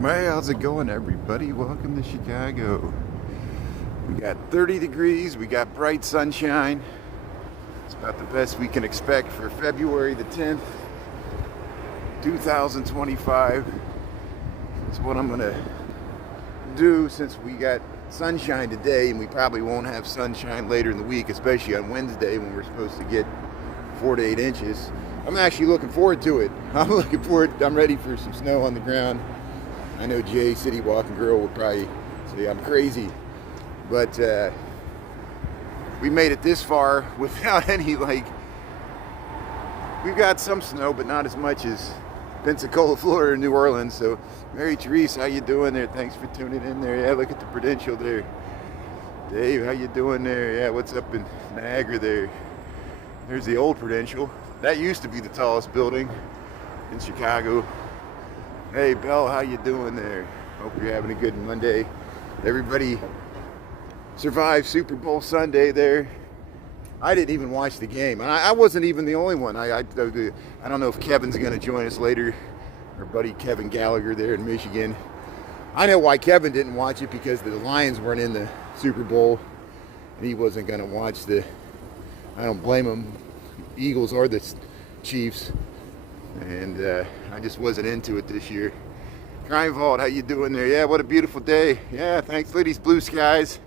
Hey, how's it going, everybody? Welcome to Chicago. We got 30 degrees, we got bright sunshine. It's about the best we can expect for February the 10th, 2025. That's what I'm gonna do since we got sunshine today, and we probably won't have sunshine later in the week, especially on Wednesday when we're supposed to get 4 to 8 inches. I'm actually looking forward to it. I'm ready for some snow on the ground. I know Jay, City Walking Girl, would probably say I'm crazy, but we made it this far without any, we've got some snow, but not as much as Pensacola, Florida, or New Orleans. So, Mary Therese, how you doing there? Thanks for tuning in there. Yeah, look at the Prudential there. Dave, how you doing there? Yeah, what's up in Niagara there? There's the old Prudential. That used to be the tallest building in Chicago. Hey, Belle, how you doing there? Hope you're having a good Monday. Everybody survived Super Bowl Sunday there. I didn't even watch the game. I wasn't even the only one. I don't know if Kevin's going to join us later. Our buddy Kevin Gallagher there in Michigan. I know why Kevin didn't watch it, because the Lions weren't in the Super Bowl. And he wasn't going to watch I don't blame him, Eagles or the Chiefs. And I just wasn't into it this year. Crime Vault, how you doing there? Yeah, what a beautiful day. Yeah, thanks, ladies. Blue skies.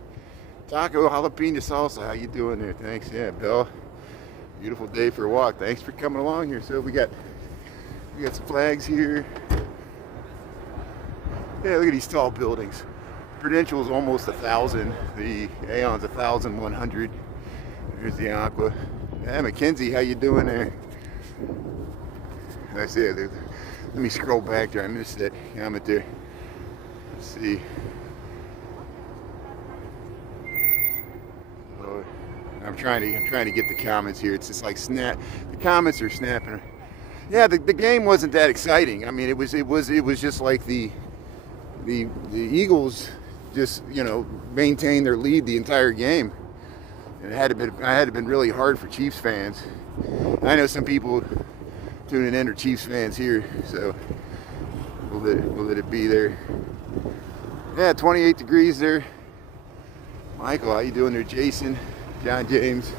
Taco jalapeno salsa, how you doing there? Thanks. Yeah, Bill. Beautiful day for a walk. Thanks for coming along here. So we got some flags here. Yeah, look at these tall buildings. Prudential's almost 1,000. The Aon's 1,100. There's the Aqua. Yeah, Mackenzie, how you doing there? That's it. Let me scroll back there. I missed that comment there. Let's see. Oh, I'm trying to get the comments here. It's just like snap. The comments are snapping. Yeah, the game wasn't that exciting. I mean, it was just like the Eagles just maintained their lead the entire game. And it had to been really hard for Chiefs fans. I know some people tuning in are Chiefs fans here, so we'll let it be there. Yeah, 28 degrees there. Michael, how you doing there? Jason, John James.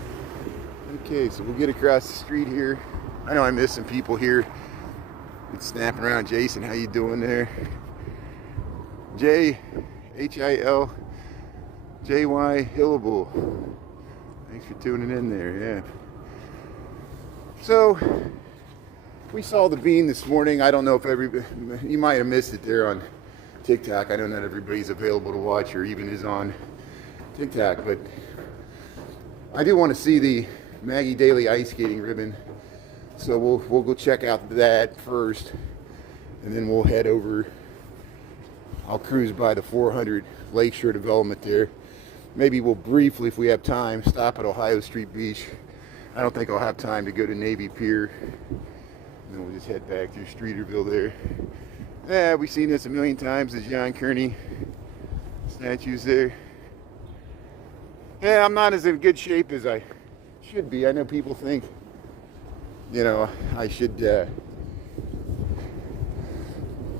Okay, so we'll get across the street here. I know I missed some people here. It's snapping around. Jason, how you doing there? J H-I-L J-Y Hillable. Thanks for tuning in there. Yeah. So we saw the bean this morning. I don't know if you might have missed it there on TikTok. I know not everybody's available to watch or even is on TikTok, but I do want to see the Maggie Daley ice skating ribbon. So we'll go check out that first, and then we'll head over. I'll cruise by the 400 Lakeshore development there. Maybe we'll briefly, if we have time, stop at Ohio Street Beach. I don't think I'll have time to go to Navy Pier. And then we'll just head back through Streeterville there. Yeah, we've seen this a million times, the John Kearney statues there. Yeah, I'm not as in good shape as I should be. I know people think, I should,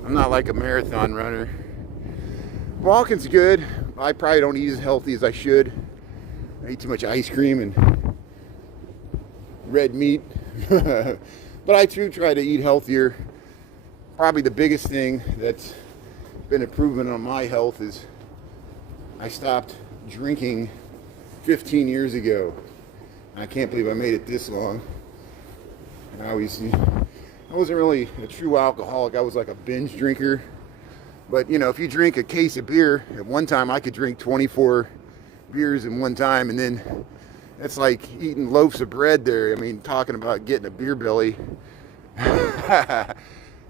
I'm not like a marathon runner. Walking's good. I probably don't eat as healthy as I should. I eat too much ice cream and red meat. But I too try to eat healthier. Probably the biggest thing that's been an improvement on my health is I stopped drinking 15 years ago. I can't believe I made it this long. I wasn't really a true alcoholic. I was like a binge drinker. But if you drink a case of beer, at one time I could drink 24 beers in one time, and then it's like eating loaves of bread there. I mean, talking about getting a beer belly. And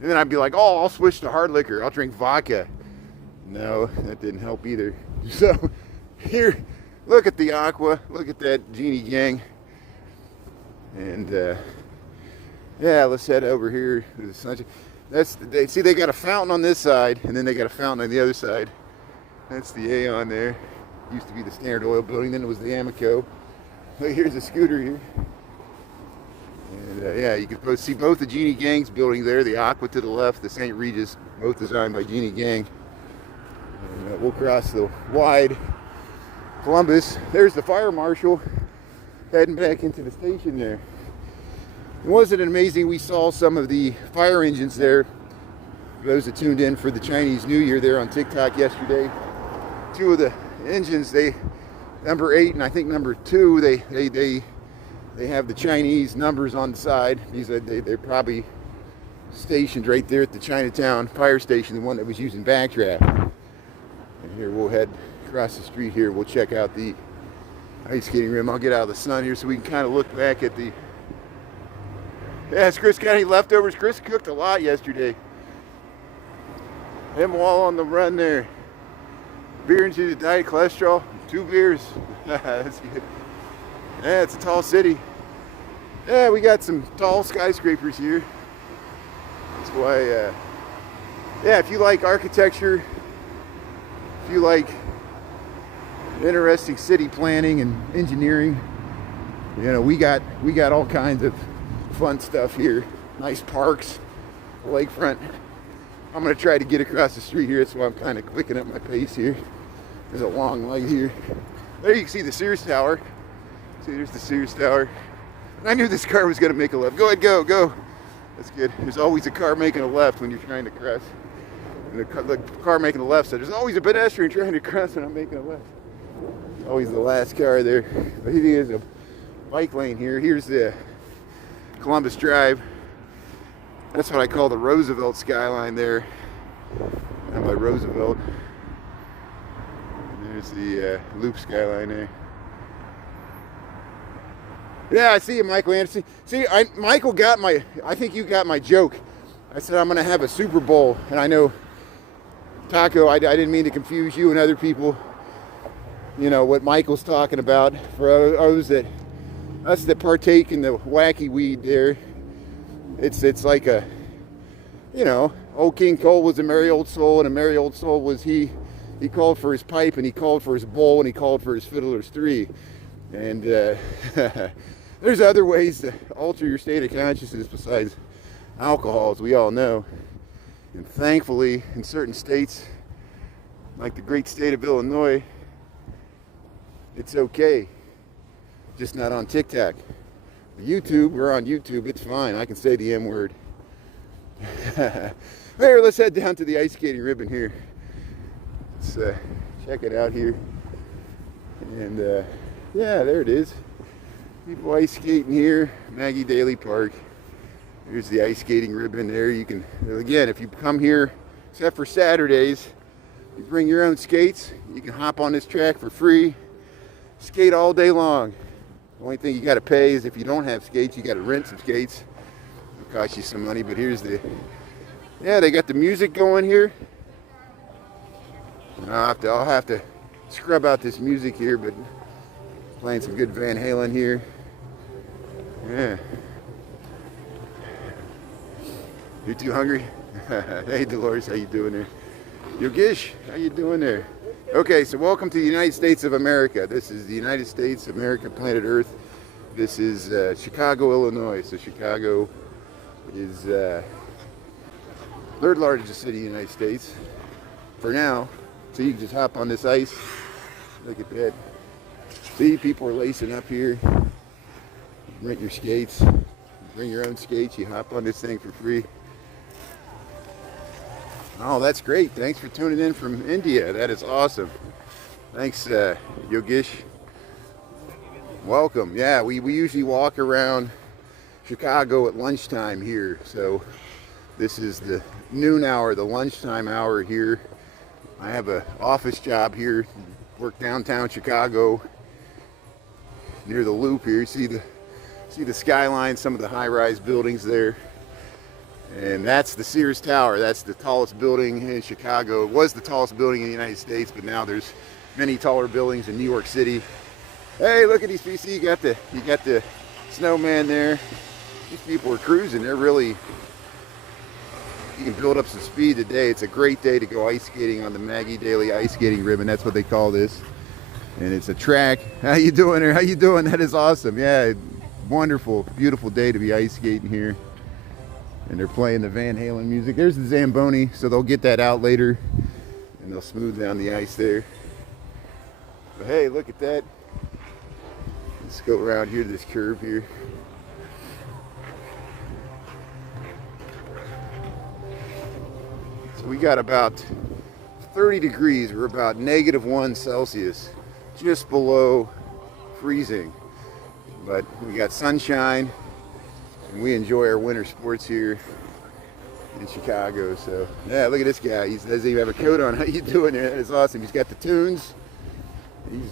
then I'd be like, oh, I'll switch to hard liquor. I'll drink vodka. No, that didn't help either. So here, look at the Aqua. Look at that Genie Gang. And yeah, let's head over here to the sunshine. They got a fountain on this side, and then they got a fountain on the other side. That's the Aon there. Used to be the Standard Oil building, then it was the Amoco. Look, here's a scooter here. And yeah, you can see both the Jeannie Gangs building there, the Aqua to the left, the St. Regis, both designed by Jeannie Gang. And we'll cross the wide Columbus. There's the fire marshal heading back into the station there. Wasn't it amazing? We saw some of the fire engines there. Those that tuned in for the Chinese New Year there on TikTok yesterday. Two of the engines, number 8 and I think number 2, they have the Chinese numbers on the side. They're probably stationed right there at the Chinatown fire station, the one that was using backdraft. And here we'll head across the street here. We'll check out the ice skating rim. I'll get out of the sun here so we can kind of look back at the... Yeah, it's Chris County leftovers. Chris cooked a lot yesterday. Him all on the run there. Beer into the diet cholesterol. 2 beers. That's good. Yeah, it's a tall city. Yeah, we got some tall skyscrapers here. That's why, yeah, if you like architecture, if you like interesting city planning and engineering, you know, we got all kinds of fun stuff here. Nice parks, lakefront. I'm gonna try to get across the street here. That's why I'm kind of clicking up my pace here. There's a long light here. There you can see the Sears Tower. See, there's the Sears Tower. I knew this car was gonna make a left. Go ahead, go. That's good. There's always a car making a left when you're trying to cross. And the car making a left, so there's always a pedestrian trying to cross when I'm making a left. Always the last car there. But here is a bike lane here. Here's the Columbus Drive. That's what I call the Roosevelt skyline there. Down by Roosevelt. And there's the Loop skyline there. Yeah, I see you, Michael Anderson. See, Michael got I think you got my joke. I said I'm going to have a Super Bowl. And I know, Taco, I didn't mean to confuse you and other people. You know, what Michael's talking about. For us that partake in the wacky weed there, it's like a, you know, old King Cole was a merry old soul, and a merry old soul was he called for his pipe, and he called for his bowl, and he called for his fiddler's three. And there's other ways to alter your state of consciousness besides alcohol, as we all know. And thankfully, in certain states, like the great state of Illinois, it's okay. Just not on TikTok. YouTube, we're on YouTube, it's fine. I can say the M word. There, let's head down to the ice skating ribbon here. Let's check it out here. And yeah, there it is. People ice skating here. Maggie Daley Park. Here's the ice skating ribbon there. You can, again, if you come here, except for Saturdays, you bring your own skates. You can hop on this track for free. Skate all day long. The only thing you got to pay is if you don't have skates, you got to rent some skates. It'll cost you some money, but here's the, yeah, they got the music going here. I'll have to scrub out this music here, but playing some good Van Halen here. Yeah. You too hungry? Hey Dolores, how you doing there? Yogesh, how you doing there? Okay, so welcome to the United States of America. This is the United States, America, planet Earth. This is Chicago, Illinois. So Chicago is third largest city in the United States for now. So you can just hop on this ice. Look at that. See, people are lacing up here. Rent your skates. Bring your own skates. You hop on this thing for free. Oh, that's great. Thanks for tuning in from India. That is awesome. Thanks, Yogesh. Welcome. Yeah, we usually walk around Chicago at lunchtime here. So this is the noon hour, the lunchtime hour here. I have an office job here. Work downtown Chicago near the Loop here. See the skyline, some of the high-rise buildings there. And that's the Sears Tower. That's the tallest building in Chicago. It was the tallest building in the United States, but now there's many taller buildings in New York City. Hey, look at these people. You got the snowman there. These people are cruising. They're really, you can build up some speed today. It's a great day to go ice skating on the Maggie Daley ice skating ribbon. That's what they call this. And it's a track. How you doing there? How you doing? That is awesome. Yeah. wonderful, beautiful day to be ice skating here. And they're playing the Van Halen music. There's the Zamboni, so they'll get that out later and they'll smooth down the ice there. But hey, look at that. Let's go around here to this curve here. So we got about 30 degrees. We're about -1 Celsius, just below freezing. But we got sunshine and we enjoy our winter sports here in Chicago. So yeah, look at this guy. He doesn't even have a coat on. How you doing there? That is awesome. He's got the tunes.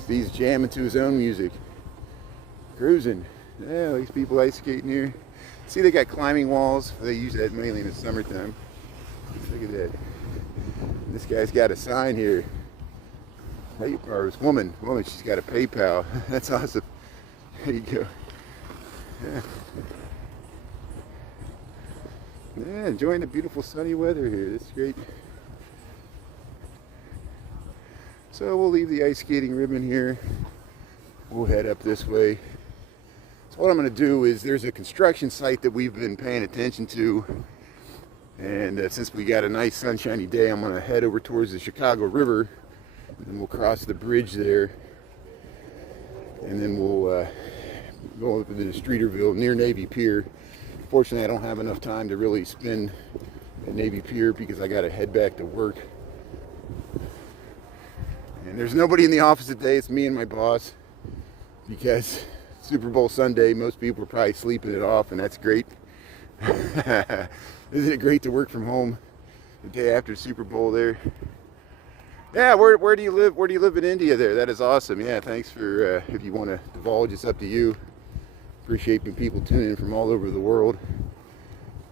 He's jamming to his own music. Cruising. Yeah, these people ice skating here. See, they got climbing walls. They use that mainly in the summertime. Look at that. This guy's got a sign here. Or this woman, she's got a PayPal. That's awesome. There you go. Yeah. Yeah, enjoying the beautiful sunny weather here. That's great. So we'll leave the ice skating ribbon here. We'll head up this way. So what I'm going to do is, there's a construction site that we've been paying attention to. And since we got a nice sunshiny day, I'm going to head over towards the Chicago River. And we'll cross the bridge there. And then we'll go up into Streeterville near Navy Pier. Fortunately, I don't have enough time to really spin at Navy Pier because I got to head back to work. And there's nobody in the office today. It's me and my boss, because Super Bowl Sunday, most people are probably sleeping it off, and that's great. Isn't it great to work from home the day after Super Bowl there? Yeah, where do you live? Where do you live in India there? That is awesome. Yeah, thanks for, if you want to divulge, it's up to you. Appreciate when people tune in from all over the world.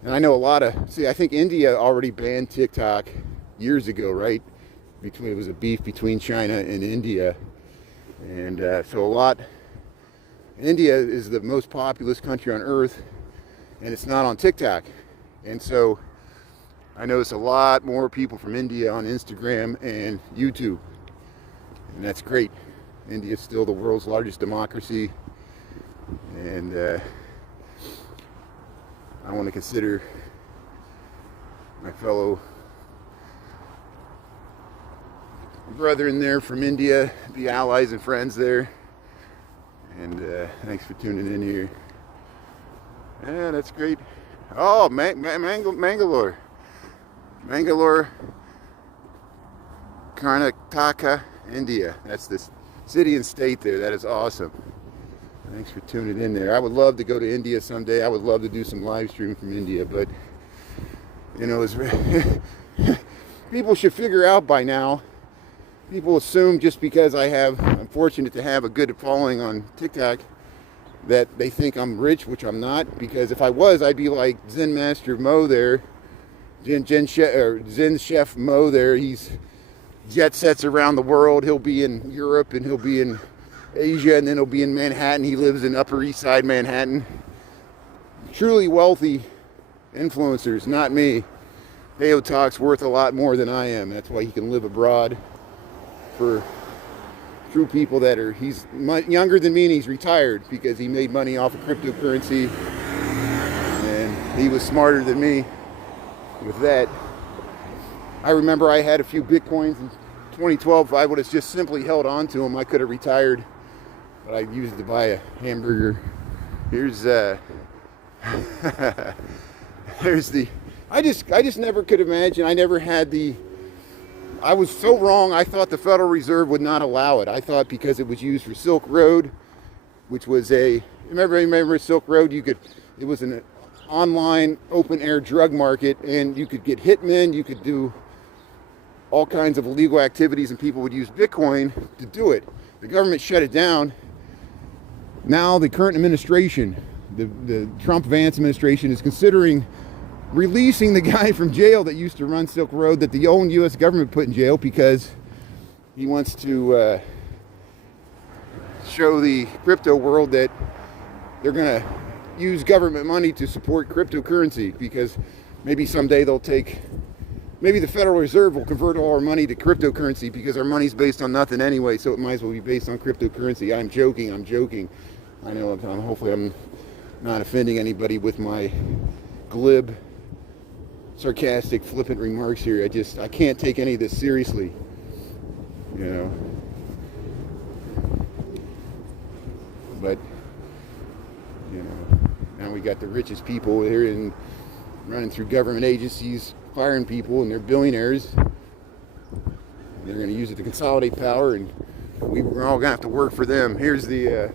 And I know I think India already banned TikTok years ago, right? It was a beef between China and India. And so India is the most populous country on earth, and it's not on TikTok. And so I notice a lot more people from India on Instagram and YouTube. And that's great. India is still the world's largest democracy. And I want to consider my fellow brethren there from India, be allies and friends there. And thanks for tuning in here. Yeah, that's great. Oh, Mangalore. Mangalore, Karnataka, India. That's this city and state there. That is awesome. Thanks for tuning in there. I would love to go to India someday. I would love to do some live stream from India, but you know, people should figure out by now. People assume just because I'm fortunate to have a good following on TikTok, that they think I'm rich, which I'm not. Because if I was, I'd be like Zen Master Mo there, Zen Chef Mo there. He's jet sets around the world. He'll be in Europe and he'll be in Asia, and then he'll be in Manhattan. He lives in Upper East Side Manhattan. Truly wealthy influencers, not me. Teo Talk's worth a lot more than I am. That's why he can live abroad. For true people he's younger than me, and he's retired because he made money off of cryptocurrency, and he was smarter than me with that. I remember I had a few Bitcoins in 2012. If I would have just simply held on to them, I could have retired. But I used it to buy a hamburger. Here's I just never could imagine. I was so wrong. I thought the Federal Reserve would not allow it. I thought because it was used for Silk Road, which was remember Silk Road? It was an online open air drug market, and you could get hitmen, you could do all kinds of illegal activities, and people would use Bitcoin to do it. The government shut it down. Now the current administration, the Trump-Vance administration, is considering releasing the guy from jail that used to run Silk Road, that the old U.S. government put in jail, because he wants to show the crypto world that they're going to use government money to support cryptocurrency, because maybe someday maybe the Federal Reserve will convert all our money to cryptocurrency, because our money's based on nothing anyway, so it might as well be based on cryptocurrency. I'm joking. I know hopefully I'm not offending anybody with my glib, sarcastic, flippant remarks here. I can't take any of this seriously, you know. But, you know, now we got the richest people here and running through government agencies, firing people, and they're billionaires. They're going to use it to consolidate power, and we're all going to have to work for them. Here's the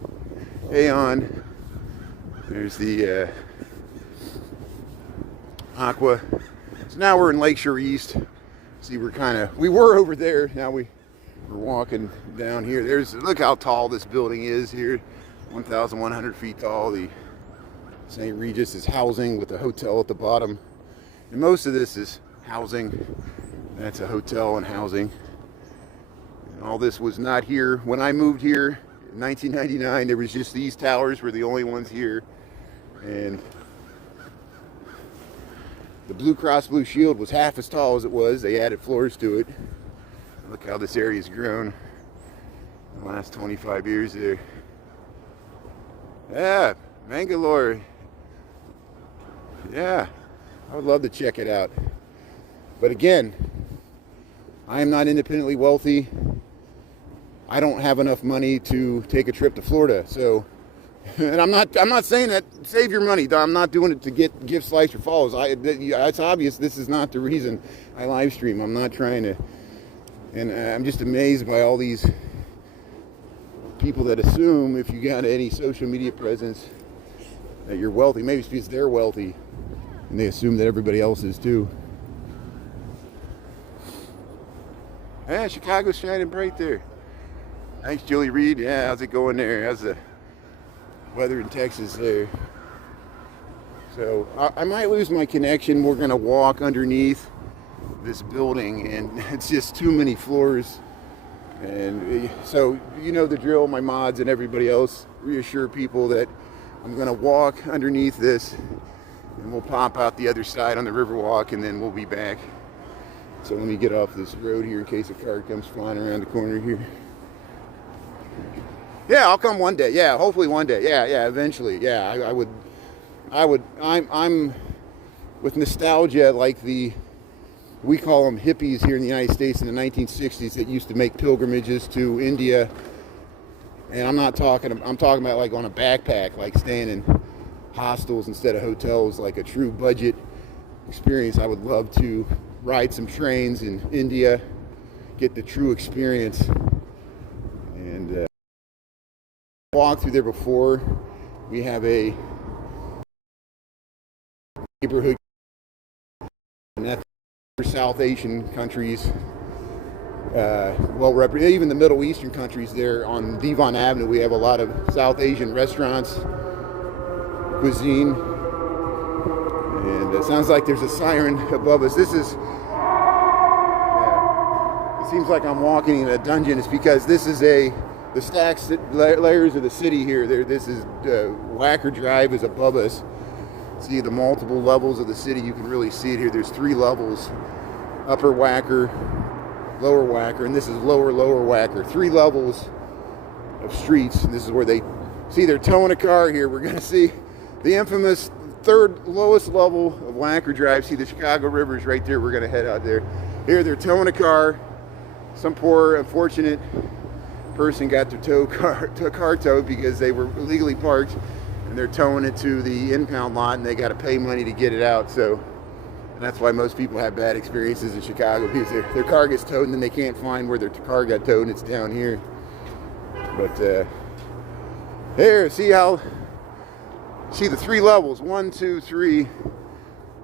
Aeon. There's the Aqua. So now we're in Lakeshore East. See, we were over there. Now we're walking down here. Look how tall this building is here. 1,100 feet tall. The St. Regis is housing with a hotel at the bottom. And most of this is housing. That's a hotel and housing. And all this was not here. When I moved here in 1999, there was just these towers were the only ones here. And the Blue Cross Blue Shield was half as tall as it was. They added floors to it. Look how this area's grown in the last 25 years there. Yeah, Mangalore. Yeah, I would love to check it out. But again, I am not independently wealthy. I don't have enough money to take a trip to Florida. So, and I'm not saying that save your money. I'm not doing it to get gifts, likes, or follows. It's obvious this is not the reason I live stream. I'm not trying to, and I'm just amazed by all these people that assume if you got any social media presence that you're wealthy. Maybe it's because they're wealthy and they assume that everybody else is too. Yeah, Chicago's shining bright there. Thanks, Julie Reed. Yeah, how's it going there? How's the weather in Texas there? So I might lose my connection. We're gonna walk underneath this building and it's just too many floors. And so, you know the drill, my mods and everybody else, reassure people that I'm going to walk underneath this and we'll pop out the other side on the Riverwalk and then we'll be back. So let me get off this road here in case a car comes flying around the corner here. Yeah, I'll come one day. Yeah, hopefully one day. Yeah, eventually. Yeah, I'm with nostalgia like we call them hippies here in the United States in the 1960s that used to make pilgrimages to India. And I'm talking about like on a backpack, like staying in hostels instead of hotels, like a true budget experience. I would love to ride some trains in India, get the true experience. And walked through there before. We have a neighborhood for South Asian countries, well represented. Even the Middle Eastern countries there on Devon Avenue, we have a lot of South Asian restaurants, cuisine, and it sounds like there's a siren above us. It seems like I'm walking in a dungeon. It's because this is the stacks layers of the city here. This is Wacker Drive is above us. See the multiple levels of the city. You can really see it here. There's 3 levels: upper Wacker, lower Wacker, and this is lower Wacker. 3 levels of streets, and this is where they're towing a car here. We're gonna see the infamous 3rd lowest level of Wacker Drive. See the Chicago River is right there. We're gonna head out there. Here they're towing a car. Some poor unfortunate person got their car towed because they were illegally parked. And they're towing it to the impound lot, and they got to pay money to get it out. So, and that's why most people have bad experiences in Chicago, because their car gets towed and then they can't find where their car got towed, and it's down here. But here, see the 3 levels, 1, 2, 3.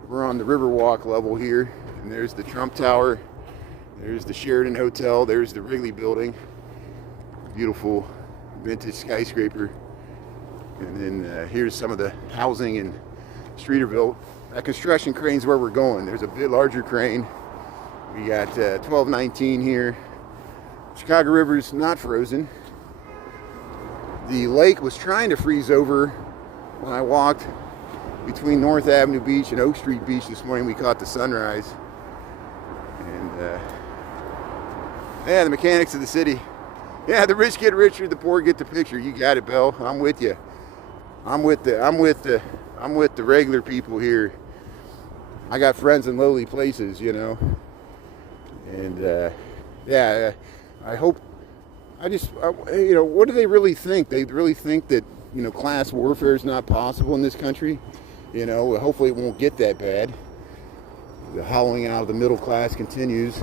We're on the Riverwalk level here, and there's the Trump Tower, there's the Sheraton Hotel, there's the Wrigley Building, beautiful vintage skyscraper. And then here's some of the housing in Streeterville. That construction crane's where we're going. There's a bit larger crane. We got 1219 here. Chicago River's not frozen. The lake was trying to freeze over when I walked between North Avenue Beach and Oak Street Beach this morning. We caught the sunrise. And yeah, the mechanics of the city. Yeah, the rich get richer, the poor get the picture. You got it, Bill. I'm with you. I'm with the regular people here. I got friends in lowly places, you know. And yeah, I hope. You know, what do they really think? They really think that, you know, class warfare is not possible in this country. You know, hopefully it won't get that bad. The hollowing out of the middle class continues.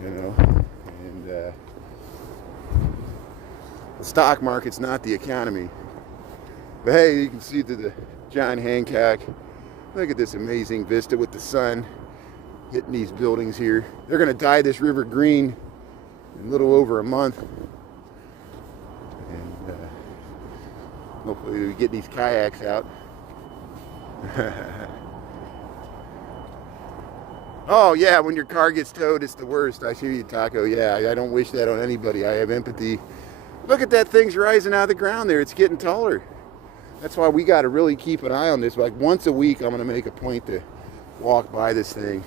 You know, and the stock market's not the economy. But hey, you can see the John Hancock. Look at this amazing vista with the sun hitting these buildings here. They're going to dye this river green in a little over a month. And hopefully we get these kayaks out. Oh yeah, when your car gets towed, it's the worst. I hear you, Taco. Yeah, I don't wish that on anybody. I have empathy. Look at that thing's rising out of the ground there. It's getting taller. That's why we got to really keep an eye on this. Like once a week, I'm going to make a point to walk by this thing.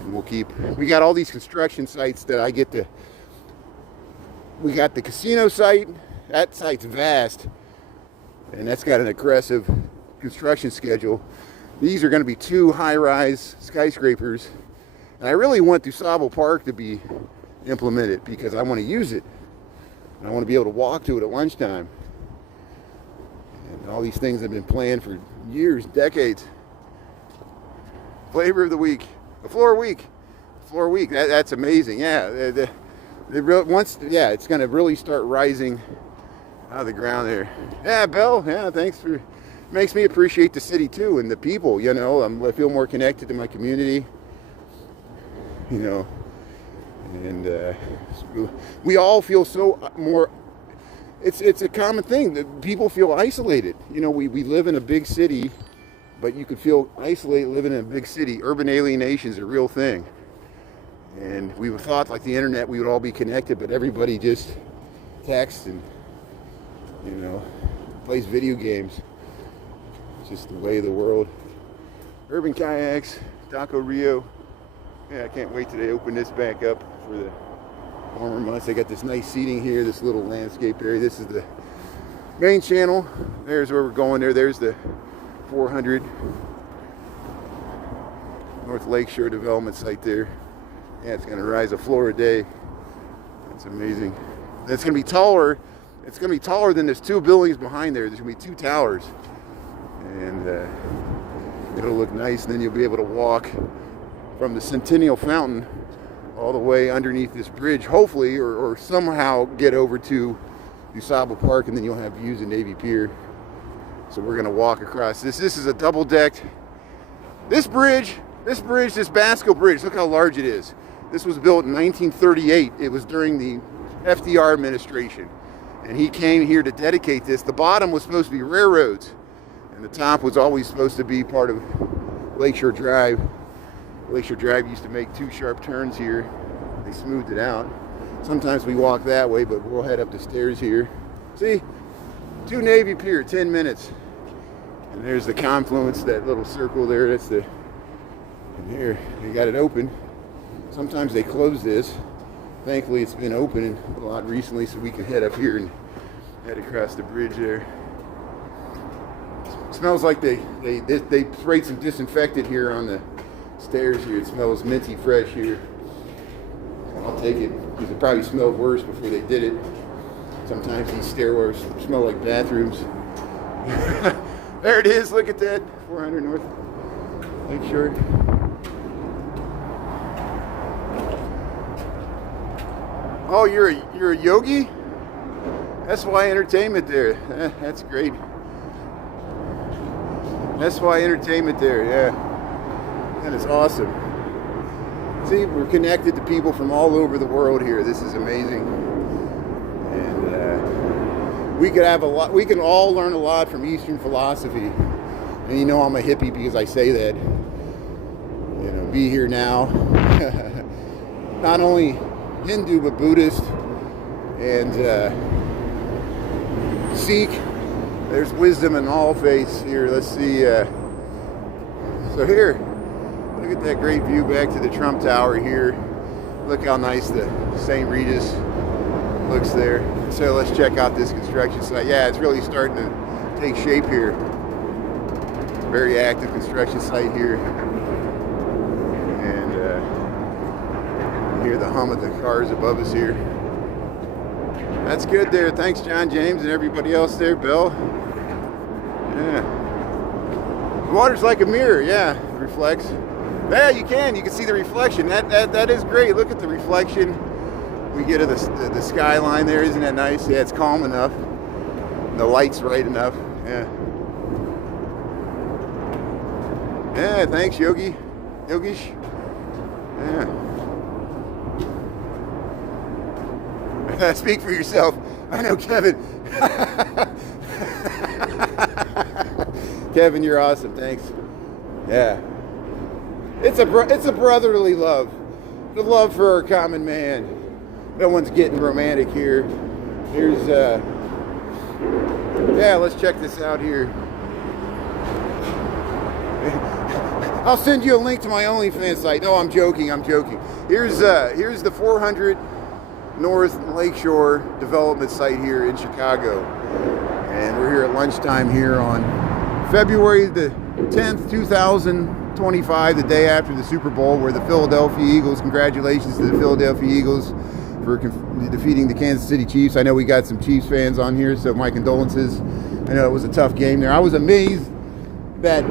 And we got all these construction sites that I get to. We got the casino site. That site's vast. And that's got an aggressive construction schedule. These are going to be 2 high-rise skyscrapers. And I really want Sociopolitical Park to be implemented because I want to use it. And I want to be able to walk to it at lunchtime. And all these things have been planned for years, decades. Flavor of the week. The floor week. Floor week. That's amazing. Yeah. It's going to really start rising out of the ground there. Yeah, Bill. Yeah, thanks for... Makes me appreciate the city too and the people, you know. I feel more connected to my community, you know. And we all feel so more... It's a common thing that people feel isolated. You know, we live in a big city, but you could feel isolated living in a big city. Urban alienation is a real thing. And we thought, like the internet, we would all be connected, but everybody just texts and, you know, plays video games. It's just the way of the world. Urban kayaks, Taco Rio. Yeah, I can't wait till they open this back up for the warmer months. They got this nice seating here, this little landscape area. This is the main channel. There's where we're going there. There's the 400 North Lakeshore development site there. Yeah, it's going to rise a floor a day. That's amazing. And it's going to be taller. It's going to be taller than there's 2 buildings behind there. There's going to be 2 towers. And it'll look nice. And then you'll be able to walk from the Centennial Fountain all the way underneath this bridge, hopefully, or somehow get over to Sociopolitical Park, and then you'll have views of Navy Pier. So we're going to walk across this. This is a double-decked. This Basco Bridge, look how large it is. This was built in 1938. It was during the FDR administration. And he came here to dedicate this. The bottom was supposed to be railroads. And the top was always supposed to be part of Lakeshore Drive. Lakeshore Drive used to make 2 sharp turns here. They smoothed it out. Sometimes we walk that way, but we'll head up the stairs here. See? To Navy Pier, 10 minutes. And there's the confluence, that little circle there. That's the... And here, they got it open. Sometimes they close this. Thankfully, it's been open a lot recently, so we can head up here and head across the bridge there. It smells like they sprayed some disinfectant here on the stairs here. It smells minty fresh here. I'll take it, because it probably smelled worse before they did it. Sometimes these stairwells smell like bathrooms. There it is, look at that. 400 North Lakeshore. Oh, you're a yogi? SY Entertainment there. That's great. SY Entertainment there, yeah. That is awesome. See, we're connected to people from all over the world here. This is amazing. And we could have a lot. We can all learn a lot from Eastern philosophy. And you know I'm a hippie because I say that. You know, be here now. Not only Hindu but Buddhist and Sikh. There's wisdom in all faiths here. Let's see. So here, look at that great view back to the Trump Tower here. Look how nice the St. Regis looks there. So let's check out this construction site. Yeah, it's really starting to take shape here. Very active construction site here. And you hear the hum of the cars above us here. That's good there. Thanks, John James, and everybody else there, Bill. Yeah. The water's like a mirror, yeah, it reflects. Yeah, you can see the reflection. That is great. Look at the reflection. We get to the skyline there. Isn't that nice? Yeah, it's calm enough. The light's right enough. Yeah. Yeah, thanks, Yogish. Yeah. Speak for yourself. I know, Kevin. Kevin, you're awesome. Thanks. Yeah. It's a brotherly love. The love for our common man. No one's getting romantic here. Here's yeah, let's check this out here. I'll send you a link to my OnlyFans site. No, I'm joking. Here's the 400 North Lakeshore development site here in Chicago. And we're here at lunchtime here on February the 10th, 2025, the day after the Super Bowl, where the Philadelphia Eagles, congratulations to the Philadelphia Eagles for defeating the Kansas City Chiefs. I know we got some Chiefs fans on here, so my condolences. I know it was a tough game there. I was amazed that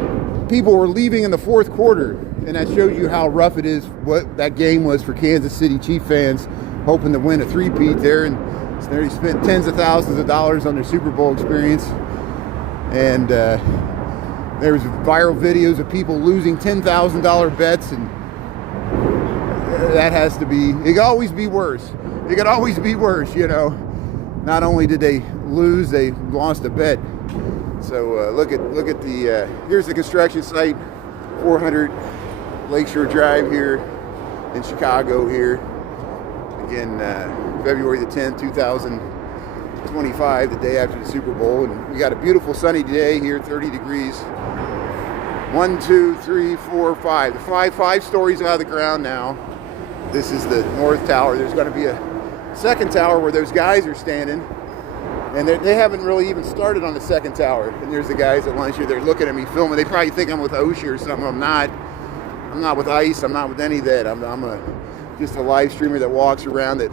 people were leaving in the fourth quarter, and that shows you how rough it is, what that game was for Kansas City Chiefs fans, hoping to win a three-peat there, and they spent tens of thousands of dollars on their Super Bowl experience. And there was viral videos of people losing $10,000 bets, and that has to be, it could always be worse. It could always be worse, you know. Not only did they lose, they lost a bet. So look at the, here's the construction site, 400 Lakeshore Drive here in Chicago here. Again, February the 10th, 2025, the day after the Super Bowl. And we got a beautiful sunny day here, 30 degrees. 1, 2, 3, 4, 5. The five stories out of the ground now. This is the North Tower. There's going to be a second tower where those guys are standing. And they haven't really even started on the second tower. And there's the guys at lunch here. They're looking at me filming. They probably think I'm with OSHA or something. I'm not. I'm not with ICE. I'm not with any of that. I'm just a live streamer that walks around, that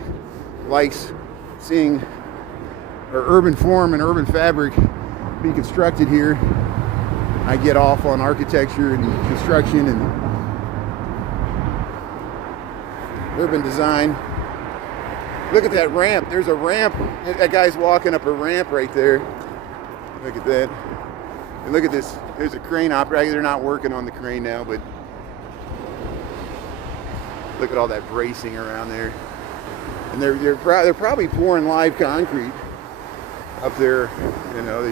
likes seeing our urban form and urban fabric be constructed here. I get off on architecture and construction and urban design. Look at that ramp. There's a ramp. That guy's walking up a ramp right there. Look at that. And look at this. There's a crane operator. They're not working on the crane now, but look at all that bracing around there. And they're probably pouring live concrete up there. You know,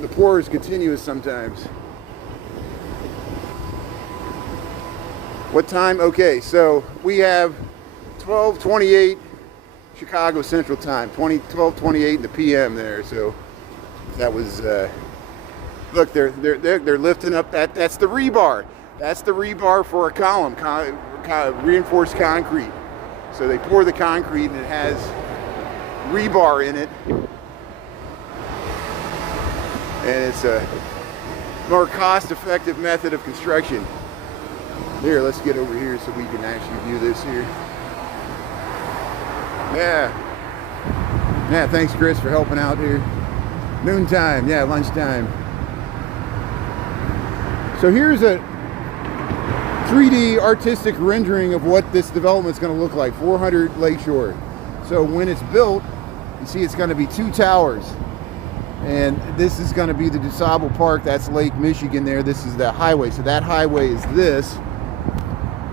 the pour is continuous sometimes. What time? Okay, so we have 12:28 Chicago Central Time, 12:28 in the PM there. So that was look, they're lifting up that's the rebar. That's the rebar for a column, reinforced concrete. So they pour the concrete and it has rebar in it, and it's a more cost-effective method of construction. Here, let's get over here so we can actually view this here. Yeah, thanks Chris for helping out here. Noontime, yeah, lunchtime. So here's a 3D artistic rendering of what this development is going to look like, 400 Lakeshore. So when it's built, you see it's going to be 2 towers. And this is going to be the DuSable Park. That's Lake Michigan there. This is the highway. So that highway is this.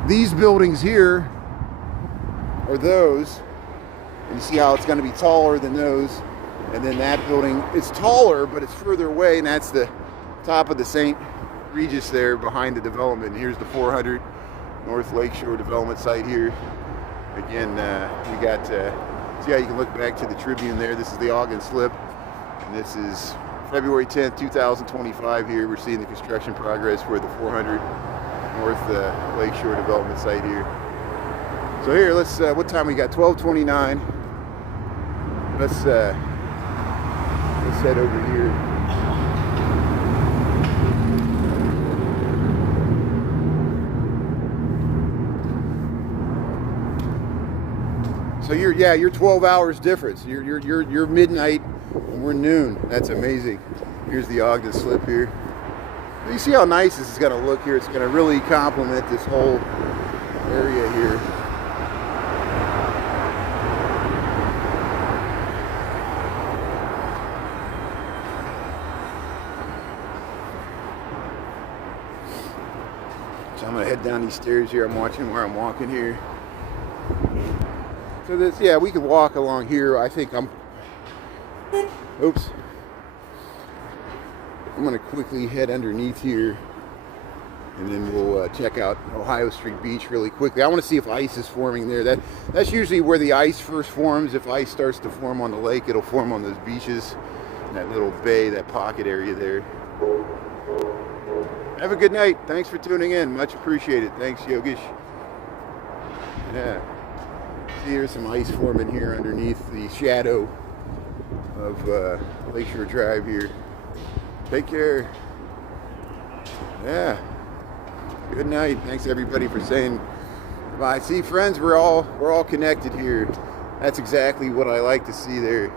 These buildings here are those. And you see how it's going to be taller than those. And then that building, it's taller, but it's further away. And that's the top of the St. Regis there behind the development. And here's the 400 North Lakeshore development site here. Again, we got, see how you can look back to the Tribune there. This is the Ogden Slip. And this is February 10th, 2025 here. We're seeing the construction progress for the 400 North Lakeshore development site here. So here, let's, what time we got? 12:29. Let's let's head over here. So you're 12 hours difference. You're midnight and we're noon. That's amazing. Here's the Ogden Slip here. You see how nice this is going to look here. It's going to really complement this whole area here. So I'm going to head down these stairs here. I'm watching where I'm walking here. So this, yeah, we could walk along here. I think I'm going to quickly head underneath here, and then we'll check out Ohio Street Beach really quickly. I want to see if ice is forming there. That's usually where the ice first forms. If ice starts to form on the lake, it'll form on those beaches, that little bay, that pocket area there. Have a good night. Thanks for tuning in. Much appreciated. Thanks, Yogesh. Yeah. See, here's some ice forming here underneath the shadow of Lakeshore Drive here. Take care. Yeah. Good night. Thanks everybody for saying bye. See, friends, we're all connected here. That's exactly what I like to see there.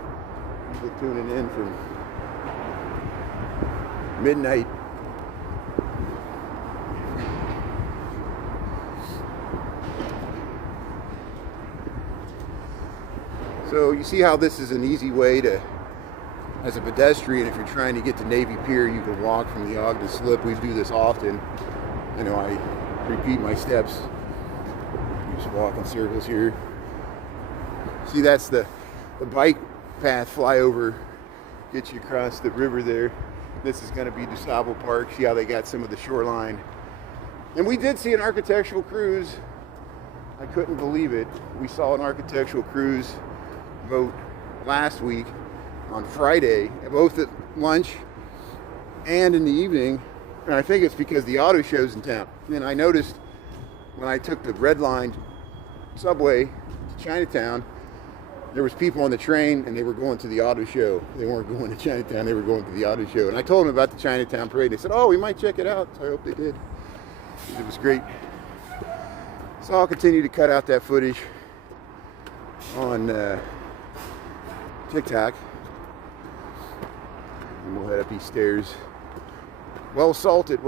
People tuning in from midnight. So you see how this is an easy way to, as a pedestrian, if you're trying to get to Navy Pier, you can walk from the Ogden Slip. We do this often. You know, I repeat my steps. You just walk in circles here. See, that's the bike path flyover. Gets you across the river there. This is going to be DuSable Park. See how they got some of the shoreline. And we did see an architectural cruise. I couldn't believe it. We saw an architectural cruise boat last week on Friday, both at lunch and in the evening, and I think it's because the auto show's in town. And I noticed when I took the red line subway to Chinatown, there was people on the train and they were going to the auto show. They weren't going to Chinatown, they were going to the auto show. And I told them about the Chinatown parade. They said, oh, we might check it out. So I hope they did. It was great. So I'll continue to cut out that footage on TikTok. And we'll head up these stairs. Well salted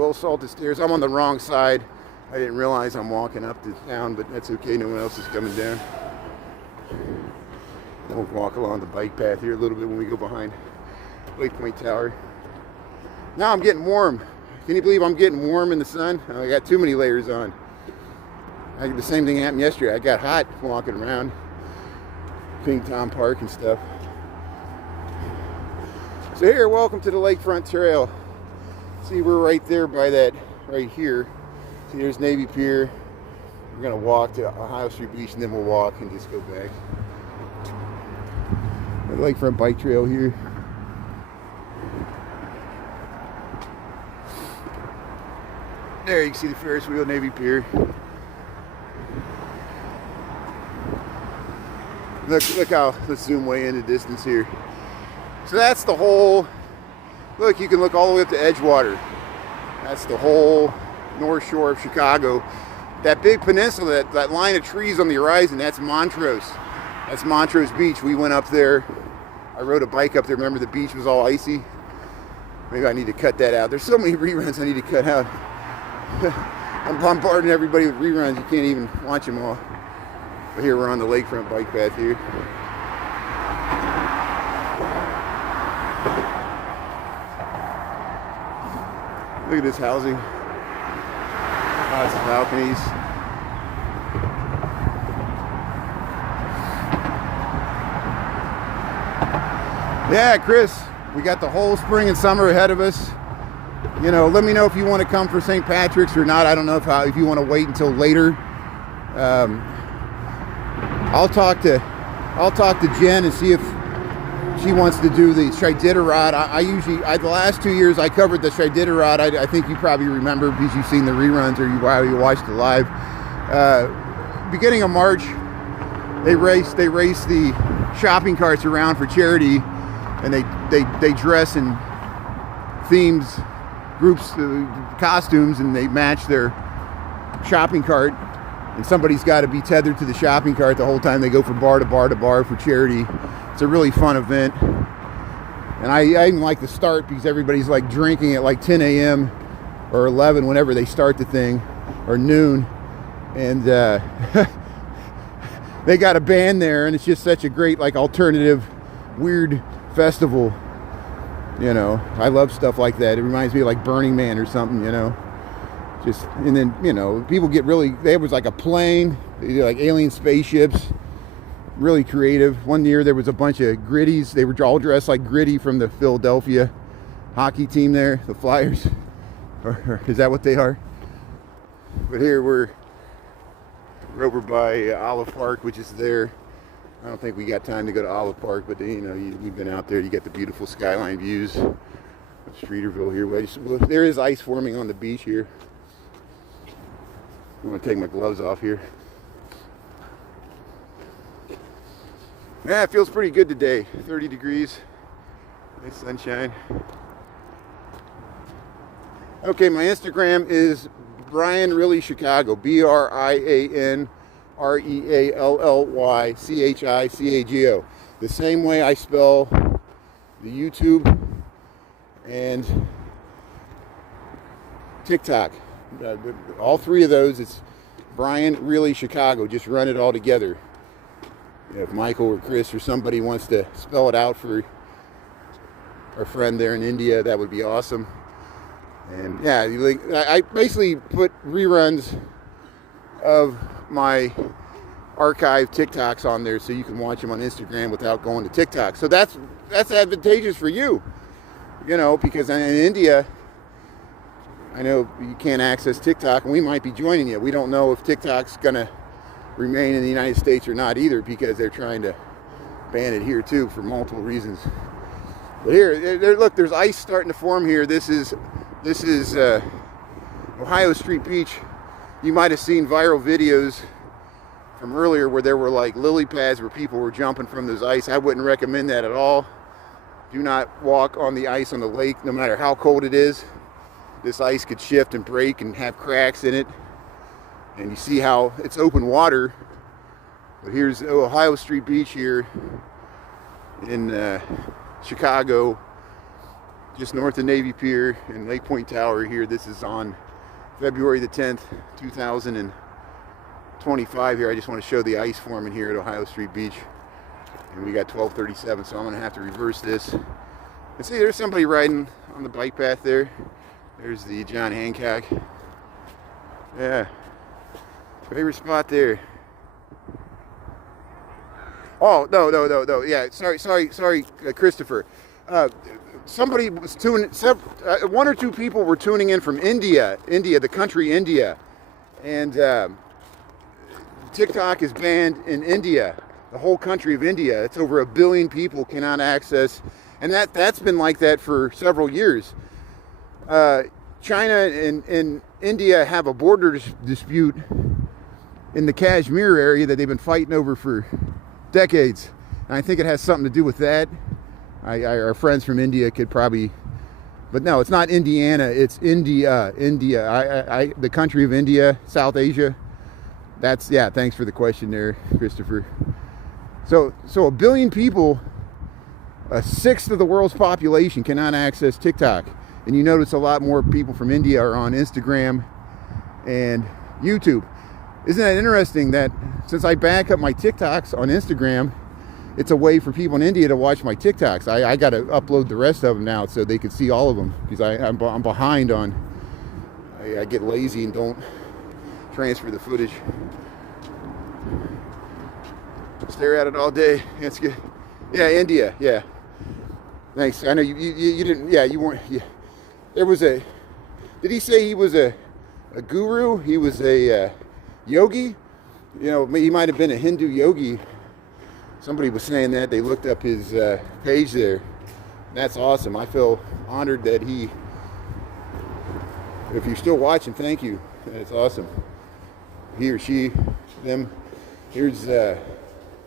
stairs. I'm on the wrong side. I didn't realize I'm walking up to town, but that's okay. No one else is coming down. We'll walk along the bike path here a little bit when we go behind Lake Point Tower. Now I'm getting warm. Can you believe I'm getting warm in the sun? I got too many layers on. The same thing happened yesterday. I got hot walking around King Tom Park and stuff. So here, welcome to the Lakefront Trail. See, we're right there by that, right here. See, there's Navy Pier. We're gonna walk to Ohio Street Beach and then we'll walk and just go back. The Lakefront Bike Trail here. There, you can see the Ferris wheel, Navy Pier. Look how, let's zoom way into distance here. So that's the whole, look, you can look all the way up to Edgewater. That's the whole North Shore of Chicago. That big peninsula, that line of trees on the horizon, that's Montrose. That's Montrose Beach. We went up there. I rode a bike up there. Remember the beach was all icy? Maybe I need to cut that out. There's so many reruns I need to cut out. I'm bombarding everybody with reruns. You can't even watch them all. But here we're on the lakefront bike path here. Look at this housing. Lots of balconies. Yeah, Chris, we got the whole spring and summer ahead of us. You know, let me know if you want to come for St. Patrick's or not. I don't know if you want to wait until later. I'll talk to Jen and see if she wants to do the Iditarod. The last 2 years I covered the Iditarod. I think you probably remember because you've seen the reruns or you watched it live. Beginning of March, they race the shopping carts around for charity, and they dress in themes, groups, costumes, and they match their shopping cart. And somebody's got to be tethered to the shopping cart the whole time they go from bar to bar to bar for charity. It's a really fun event. And I even like the start because everybody's like drinking at like 10 a.m. or 11 whenever they start the thing, or noon. And they got a band there, and it's just such a great like alternative, weird festival. You know, I love stuff like that. It reminds me of like Burning Man or something, you know. Just, and then, you know, people get really, there was like a plane, like alien spaceships, really creative. One year there was a bunch of Gritties. They were all dressed like Gritty from the Philadelphia hockey team there, the Flyers. Or is that what they are? But here we're over by Olive Park, which is there. I don't think we got time to go to Olive Park, but you know, we've been out there. You get the beautiful skyline views of Streeterville here. There is ice forming on the beach here. I'm gonna take my gloves off here. Yeah, it feels pretty good today. 30 degrees, nice sunshine. Okay, my Instagram is Brian Really Chicago, BrianReallyChicago. The same way I spell the YouTube and TikTok. All three of those, it's Brian Really Chicago. Just run it all together. If Michael or Chris or somebody wants to spell it out for our friend there in India, that would be awesome. And yeah, I basically put reruns of my archive TikToks on there so you can watch them on Instagram without going to TikTok. So that's advantageous for you, you know, because in India, I know you can't access TikTok, and we might be joining you. We don't know if TikTok's gonna remain in the United States or not either, because they're trying to ban it here too for multiple reasons. But here, look, there's ice starting to form here. This is Ohio Street Beach. You might have seen viral videos from earlier where there were like lily pads where people were jumping from those ice. I wouldn't recommend that at all. Do not walk on the ice on the lake, no matter how cold it is. This ice could shift and break and have cracks in it. And you see how it's open water. But here's Ohio Street Beach here in Chicago, just north of Navy Pier and Lake Point Tower here. This is on February the 10th, 2025 here. I just want to show the ice forming here at Ohio Street Beach. And we got 12:37, so I'm going to have to reverse this. And see, there's somebody riding on the bike path there. There's the John Hancock. Yeah. Favorite spot there. Oh, no. Yeah, sorry, Christopher. Somebody was tuning, one or two people were tuning in from India, the country India. And TikTok is banned in India, the whole country of India. It's over 1 billion people cannot access. And that's been like that for several years. China and India have a border dispute in the Kashmir area that they've been fighting over for decades. And I think it has something to do with that. Our friends from India could probably, but no, it's not Indiana, it's India. The country of India, South Asia. That's, yeah, thanks for the question there, Christopher. So 1 billion people, a sixth of the world's population cannot access TikTok. And you notice a lot more people from India are on Instagram and YouTube. Isn't that interesting that since I back up my TikToks on Instagram, it's a way for people in India to watch my TikToks. I got to upload the rest of them now so they can see all of them, because I'm behind on, I get lazy and don't transfer the footage. Stare at it all day. That's good. Yeah, India. Yeah. Thanks. I know you didn't. Yeah, you weren't. Yeah. There was a. Did he say he was a guru? He was a yogi. You know, he might have been a Hindu yogi. Somebody was saying that. They looked up his page there. That's awesome. I feel honored that he. If you're still watching, thank you. That's awesome. He or she, them. Here's.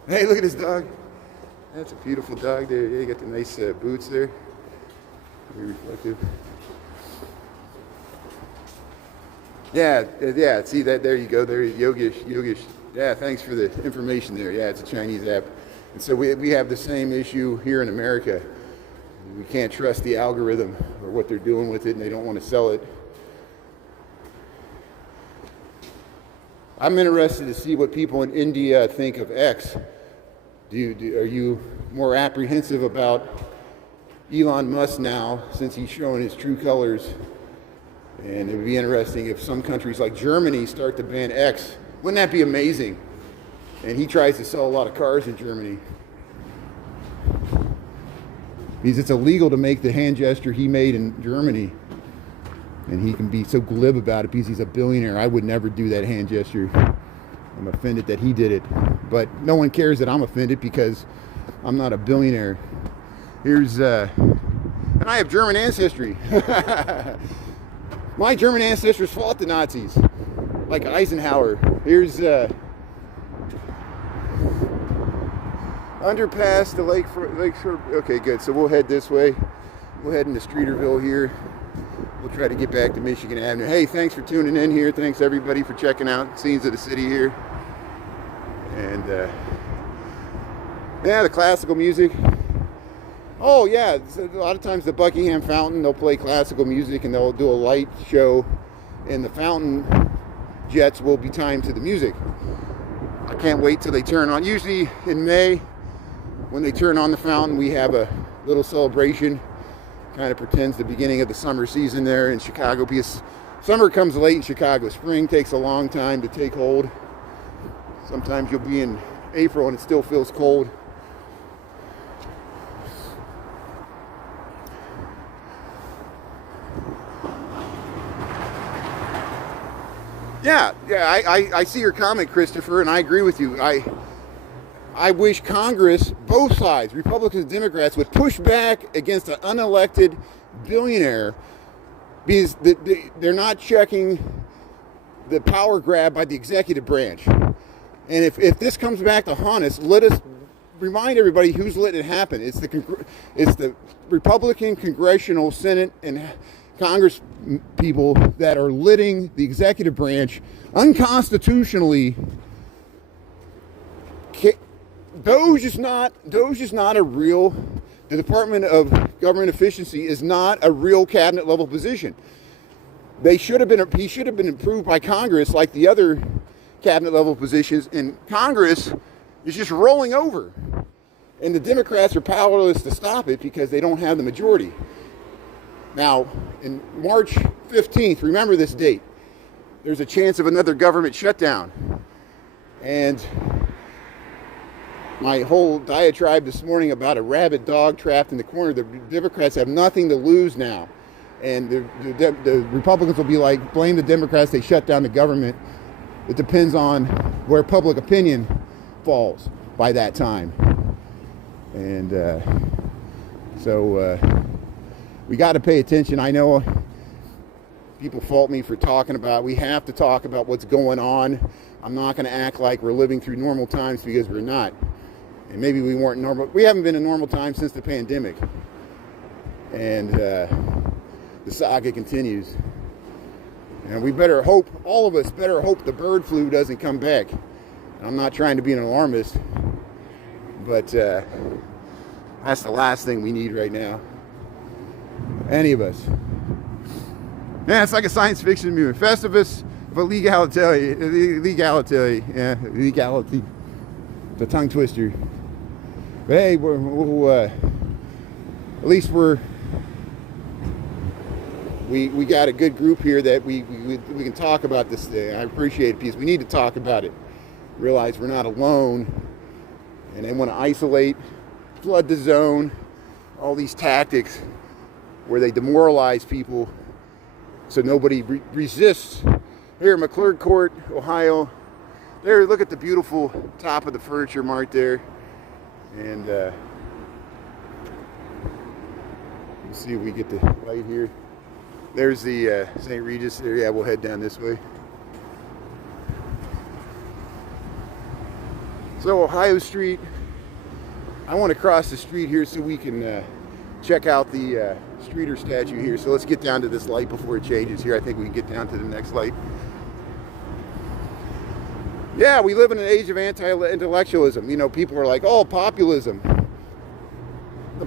Hey, look at this dog. That's a beautiful dog there. Yeah, you got the nice boots there. Very reflective. Yeah, yeah. See that? There you go. There, Yogesh. Yeah, thanks for the information there. Yeah, it's a Chinese app, and so we have the same issue here in America. We can't trust the algorithm or what they're doing with it, and they don't want to sell it. I'm interested to see what people in India think of X. Are you more apprehensive about Elon Musk now, since he's showing his true colors? And it would be interesting if some countries like Germany start to ban X. Wouldn't that be amazing? And he tries to sell a lot of cars in Germany. Because it's illegal to make the hand gesture he made in Germany. And he can be so glib about it because he's a billionaire. I would never do that hand gesture. I'm offended that he did it. But no one cares that I'm offended because I'm not a billionaire. Here's, and I have German ancestry. My German ancestors fought the Nazis, like Eisenhower. Here's underpass the Lakeshore. Okay, good. So we'll head this way. We'll head into Streeterville here. We'll try to get back to Michigan Avenue. Hey, thanks for tuning in here. Thanks everybody for checking out scenes of the city here. And yeah, the classical music. Oh yeah, a lot of times the Buckingham Fountain, they'll play classical music and they'll do a light show, and the fountain jets will be timed to the music. I can't wait till they turn on. Usually in May, when they turn on the fountain, we have a little celebration. Kind of pretends the beginning of the summer season there in Chicago, because summer comes late in Chicago. Spring takes a long time to take hold. Sometimes you'll be in April and it still feels cold. Yeah, I see your comment, Christopher, and I agree with you. I wish Congress, both sides, Republicans and Democrats, would push back against an unelected billionaire, because they're not checking the power grab by the executive branch. And if this comes back to haunt us, let us remind everybody who's letting it happen. It's the Republican Congressional Senate and Congress people that are letting the executive branch unconstitutionally. DOGE is not a real. The Department of Government Efficiency is not a real cabinet level position. He should have been approved by Congress like the other cabinet level positions, and Congress is just rolling over, and the Democrats are powerless to stop it because they don't have the majority. Now, in March 15th, remember this date, there's a chance of another government shutdown. And my whole diatribe this morning about a rabid dog trapped in the corner, the Democrats have nothing to lose now. And the Republicans will be like, blame the Democrats, they shut down the government. It depends on where public opinion falls by that time. And so we got to pay attention. I know people fault me for talking about, we have to talk about what's going on. I'm not going to act like we're living through normal times, because we're not. And maybe we weren't normal. We haven't been in normal times since the pandemic. And the saga continues. And we better hope, all of us better hope the bird flu doesn't come back. I'm not trying to be an alarmist, but that's the last thing we need right now. Any of us. Yeah, it's like a science fiction movie. Festivus of legality. Yeah, legality. The tongue twister. But hey, we'll at least we got a good group here that we can talk about this thing. I appreciate it, because we need to talk about it. Realize we're not alone, and they want to isolate, flood the zone, all these tactics where they demoralize people so nobody resists. Here in McClurg Court, Ohio. There, look at the beautiful top of the Furniture Mart there. And you see if we get the light here. There's the St. Regis there. Yeah, we'll head down this way. So Ohio Street, I want to cross the street here so we can check out the Streeter statue here. So let's get down to this light before it changes here. I think we can get down to the next light. Yeah, we live in an age of anti-intellectualism. You know, people are like, oh, populism. The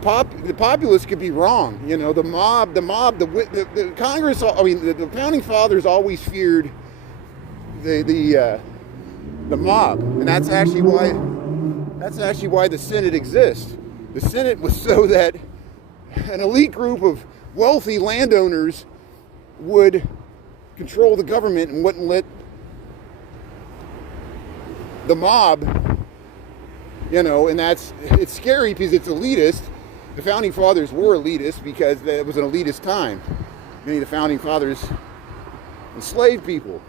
populace could be wrong. You know, the the Congress, I mean, the Founding Fathers always feared the mob. And that's actually why the Senate exists. The Senate was so that an elite group of wealthy landowners would control the government and wouldn't let the mob, you know, and it's scary because it's elitist. The Founding Fathers were elitist because it was an elitist time. Many of the Founding Fathers enslaved people.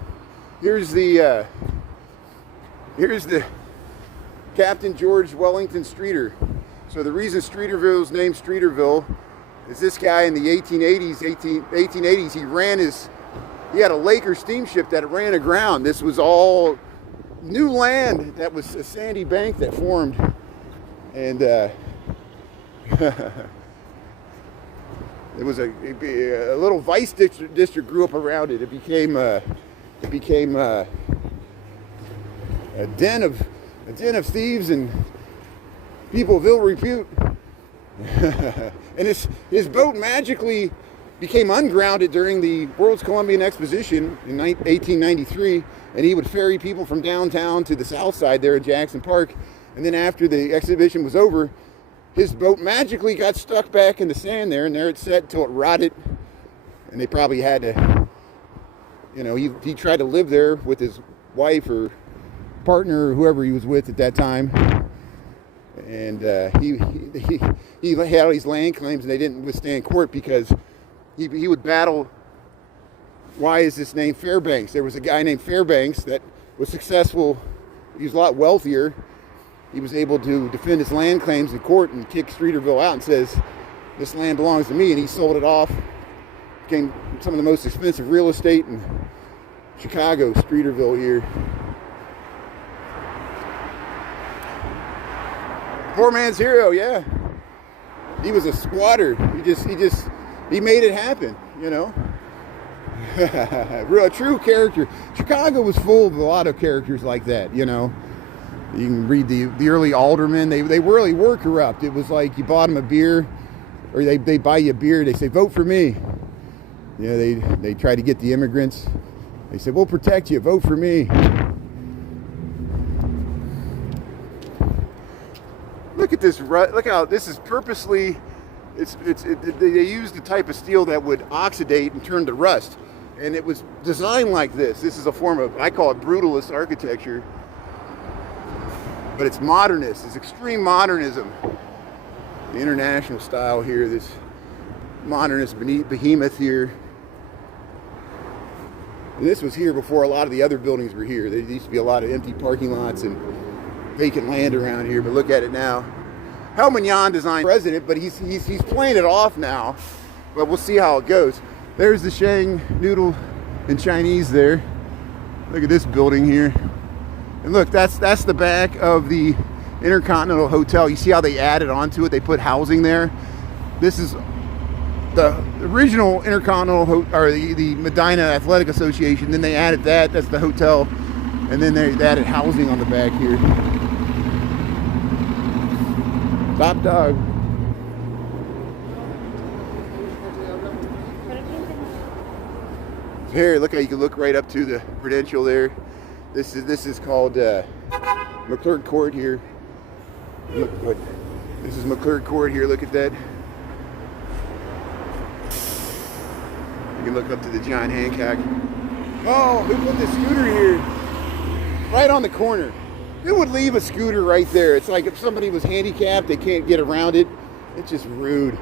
Here's the Captain George Wellington Streeter. So the reason Streeterville is named Streeterville is this guy in the 1880s, he had a Lakeshore steamship that ran aground. This was all new land that was a sandy bank that formed, and there was a little vice district grew up around it. It became a den of thieves and people of ill repute. And his boat magically became ungrounded during the World's Columbian Exposition in 1893, and he would ferry people from downtown to the south side there in Jackson Park. And then after the exhibition was over, his boat magically got stuck back in the sand there, and there it sat till it rotted. And they probably had to, you know, he tried to live there with his wife or partner or whoever he was with at that time. And he had all these land claims, and they didn't withstand court because he would battle. Why is this name Fairbanks? There was a guy named Fairbanks that was successful. He was a lot wealthier. He was able to defend his land claims in court and kick Streeterville out and says, this land belongs to me. And he sold it off. Became some of the most expensive real estate in Chicago, Streeterville here. Poor man's hero, yeah. He was a squatter. He made it happen, you know. A true character. Chicago was full of a lot of characters like that, you know. You can read the early aldermen. They really were corrupt. It was like you bought them a beer, or they buy you a beer. They say, vote for me. You know, they try to get the immigrants. They say, we'll protect you. Vote for me. Look at this. Look how this is purposely. They used the type of steel that would oxidate and turn to rust, and it was designed like this. This is a form of, I call it brutalist architecture, but it's modernist. It's extreme modernism. The international style here. This modernist behemoth here. And this was here before a lot of the other buildings were here. There used to be a lot of empty parking lots and vacant land around here, but look at it now. Helmignon designed president, but he's playing it off now. But we'll see how it goes. There's the Shang noodle in Chinese there. Look at this building here. And look, that's the back of the Intercontinental Hotel. You see how they added onto it? They put housing there. This is the original Intercontinental, or the Medina Athletic Association. Then they added that. That's the hotel. And then they added housing on the back here. Top dog. Here, look how you can look right up to the Prudential there. This is called McClurg Court here. Look what this is, McClurg Court here. Look at that. You can look up to the John Hancock. Oh, who put the scooter here? Right on the corner. Who would leave a scooter right there? It's like if somebody was handicapped, they can't get around it. It's just rude.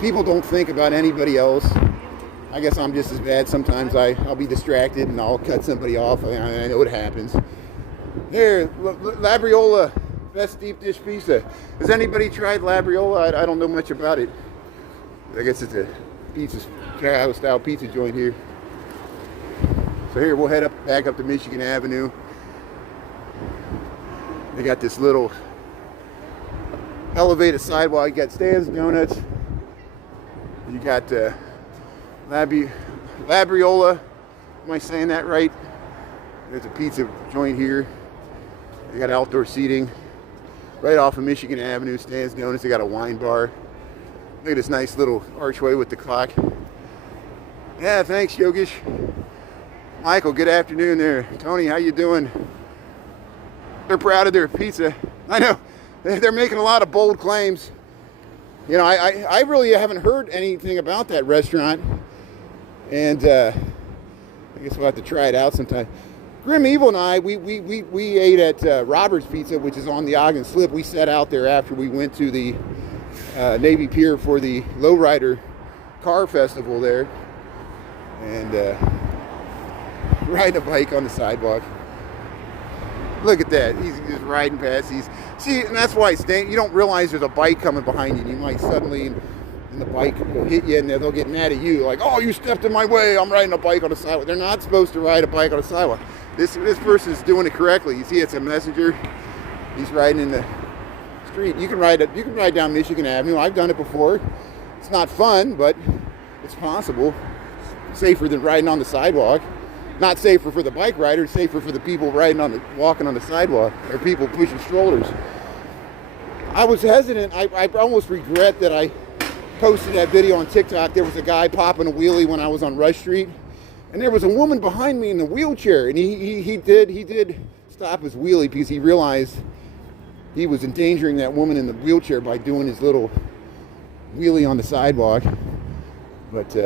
People don't think about anybody else. I guess I'm just as bad. Sometimes I'll be distracted and I'll cut somebody off. I know it happens. Here, Labriola, best deep dish pizza. Has anybody tried Labriola? I don't know much about it. I guess it's a Chicago style pizza joint here. So here, we'll head back up to Michigan Avenue. They got this little elevated sidewalk. You got Stan's Donuts. You got Labriola. Am I saying that right? There's a pizza joint here. They got outdoor seating. Right off of Michigan Avenue, Stan's Donuts. They got a wine bar. Look at this nice little archway with the clock. Yeah, thanks, Yogesh. Michael, good afternoon there. Tony, how you doing? They're proud of their pizza. I know. They're making a lot of bold claims. You know, I really haven't heard anything about that restaurant. And I guess we'll have to try it out sometime. Grim Evil and I, we ate at Robert's Pizza, which is on the Ogden Slip. We sat out there after we went to the Navy Pier for the Lowrider Car Festival there. And riding a bike on the sidewalk. Look at that. He's just riding past these. See, and that's why you don't realize there's a bike coming behind you. And you might suddenly, and the bike will hit you, and they'll get mad at you. Like, oh, you stepped in my way. I'm riding a bike on the sidewalk. They're not supposed to ride a bike on the sidewalk. This person's doing it correctly. You see, it's a messenger. He's riding in the street. You can ride down Michigan Avenue. I've done it before. It's not fun, but it's possible. Safer than riding on the sidewalk. Not safer for the bike riders, safer for the people walking on the sidewalk, or people pushing strollers. I was hesitant. I almost regret that I posted that video on TikTok. There was a guy popping a wheelie when I was on Rush Street, and there was a woman behind me in the wheelchair, and he did stop his wheelie because he realized he was endangering that woman in the wheelchair by doing his little wheelie on the sidewalk. But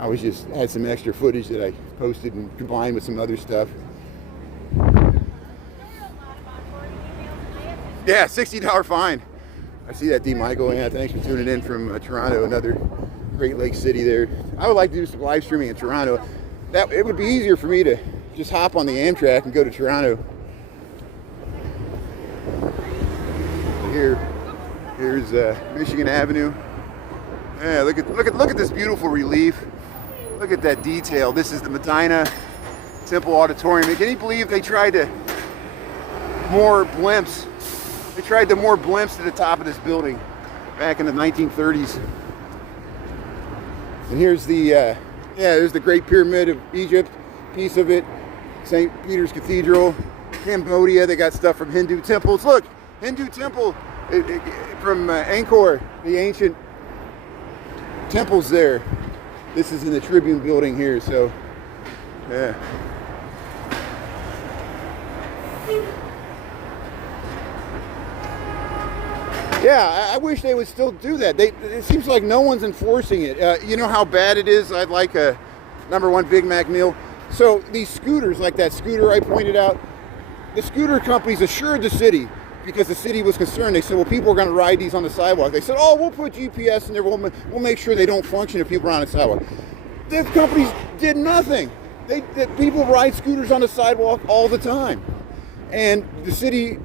I had some extra footage that I posted and combined with some other stuff. Yeah, $60 fine. I see that, D. Michael. Yeah, thanks for tuning in from Toronto, another Great Lakes city there. I would like to do some live streaming in Toronto. It would be easier for me to just hop on the Amtrak and go to Toronto. Here's Michigan Avenue. Yeah, look at this beautiful relief. Look at that detail. This is the Medina Temple Auditorium. Can you believe they tried to moor blimps? They tried to moor blimps to the top of this building back in the 1930s. And here's there's the Great Pyramid of Egypt, piece of it. St. Peter's Cathedral, Cambodia. They got stuff from Hindu temples. Look, Hindu temple from Angkor, the ancient temples there. This is in the Tribune building here, so yeah. Yeah, I wish they would still do that. It seems like no one's enforcing it. You know how bad it is? I'd like a #1 Big Mac meal. So these scooters, like that scooter I pointed out, the scooter companies assured the city, because the city was concerned. They said, well, people are going to ride these on the sidewalk. They said, oh, we'll put GPS in there. We'll make sure they don't function if people are on the sidewalk. The companies did nothing. People ride scooters on the sidewalk all the time. And the city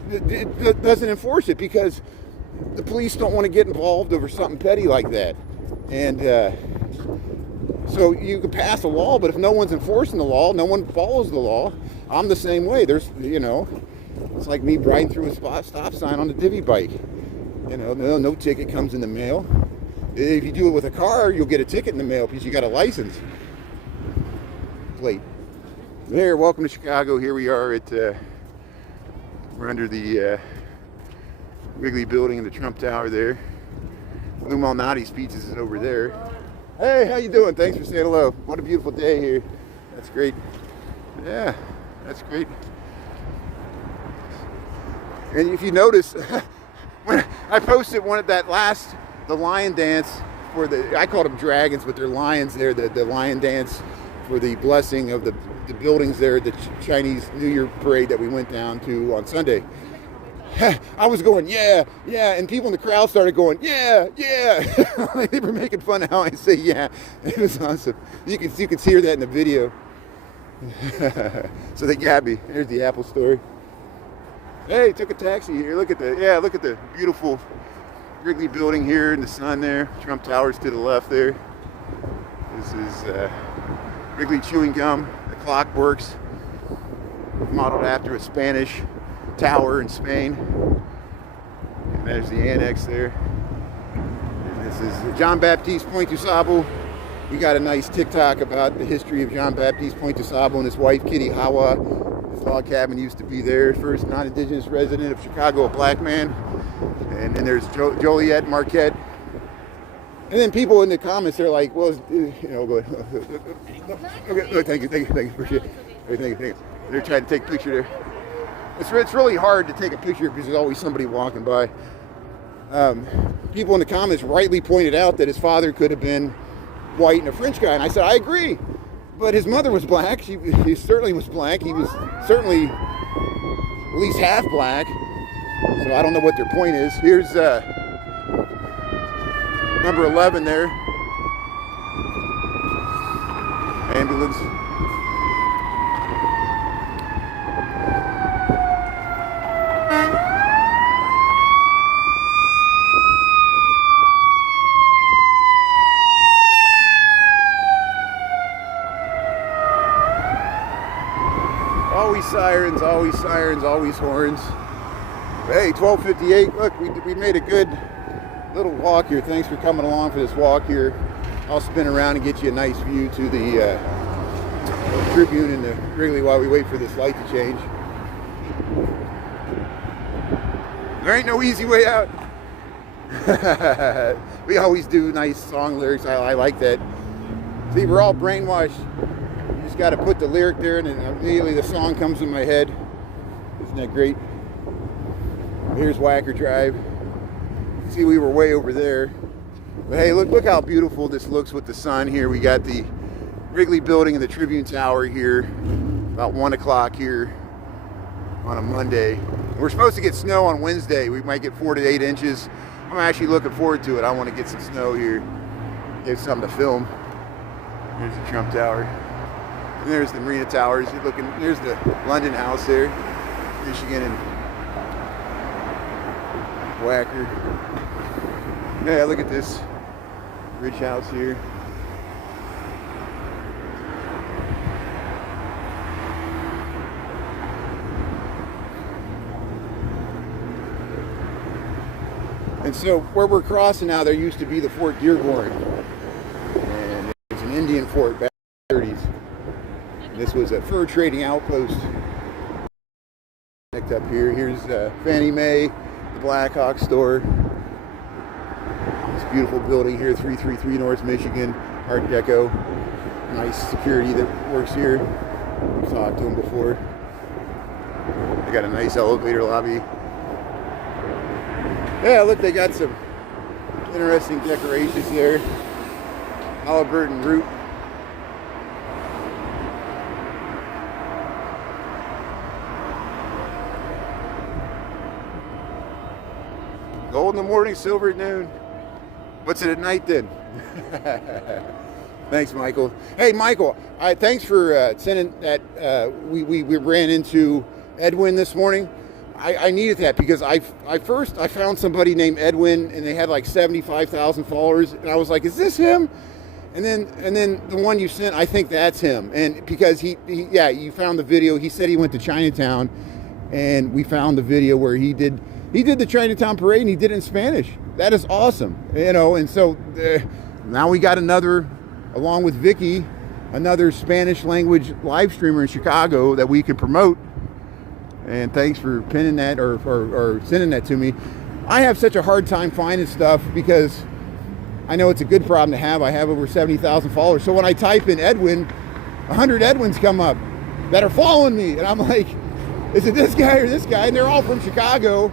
doesn't enforce it because the police don't want to get involved over something petty like that. And so you can pass a law, but if no one's enforcing the law, no one follows the law. I'm the same way. It's like me riding through a stop sign on a divvy bike. No ticket comes in the mail. If you do it with a car, you'll get a ticket in the mail because you got a license plate. There, welcome to Chicago. Here we are we're under the Wrigley Building in the Trump Tower there. Lou Malnati's Pizzas is over there. Hey, how you doing? Thanks for saying hello. What a beautiful day here. That's great. Yeah, that's great. And if you notice, when I posted the lion dance I called them dragons, but they're lions there, the lion dance for the blessing of the buildings there at the Chinese New Year parade that we went down to on Sunday. I was going, yeah, yeah, and people in the crowd started going, yeah, yeah. They were making fun of how I say yeah. It was awesome. You can hear that in the video. So they got me. There's the Apple Store. Hey, took a taxi here. Look at the beautiful Wrigley Building here in the sun there. Trump Towers to the left there. This is Wrigley Chewing Gum. The clock works. Modeled after a Spanish tower in Spain. And there's the annex there. And this is John Baptiste Point du Sable. We got a nice TikTok about the history of John Baptiste Point du Sable and his wife, Kitty Hawa. His log cabin used to be there. First non-indigenous resident of Chicago, a black man. And then there's Joliet Marquette. And then people in the comments, they're like, well, you know, go ahead. Okay, thank you, appreciate it. Thank you. They're trying to take a picture there. It's really hard to take a picture because there's always somebody walking by. People in the comments rightly pointed out that his father could have been white and a French guy, and I said, I agree. But his mother was black. He certainly was black. He was certainly at least half black. So I don't know what their point is. Here's number 11 there. Ambulance. Always sirens, always horns. Hey, 12:58. Look, we made a good little walk here. Thanks for coming along for this walk here. I'll spin around and get you a nice view to the Tribune and the Wrigley while we wait for this light to change. There ain't no easy way out. We always do nice song lyrics. I like that. See, we're all brainwashed. You just got to put the lyric there, and then immediately the song comes in my head. Isn't that great? Here's Wacker Drive. See, we were way over there. But hey, look how beautiful this looks with the sun here. We got the Wrigley Building and the Tribune Tower here. About 1 o'clock here on a Monday. We're supposed to get snow on Wednesday. We might get 4 to 8 inches. I'm actually looking forward to it. I want to get some snow here. Get something to film. Here's the Trump Tower. And there's the Marina Towers. You're looking. There's the London House there. Michigan and Wacker. Yeah, look at this rich house here. And so where we're crossing now, there used to be the Fort Dearborn. And it was an Indian fort back in the 30s. And this was a fur trading outpost. Next up here, here's Fannie Mae, the Blackhawk store. This beautiful building here, 333 North Michigan, Art Deco. Nice security that works here. I've talked to them before. They got a nice elevator lobby. Yeah, look, they got some interesting decorations there. Halliburton root. Gold in the morning, silver at noon. What's it at night then? Thanks, Michael. Hey, Michael, thanks for sending that. We ran into Edwin this morning. I needed that because I found somebody named Edwin and they had like 75,000 followers, and I was like, is this him? And then the one you sent, I think that's him. And because he you found the video. He said he went to Chinatown, and we found the video where he did the Chinatown parade, and he did it in Spanish. That is awesome, you know. And so now we got another, along with Vicky, another Spanish language live streamer in Chicago that we can promote. And thanks for pinning that or sending that to me. I have such a hard time finding stuff because I know it's a good problem to have. I have over 70,000 followers. So when I type in Edwin, 100 Edwins come up that are following me. And I'm like, is it this guy or this guy? And they're all from Chicago.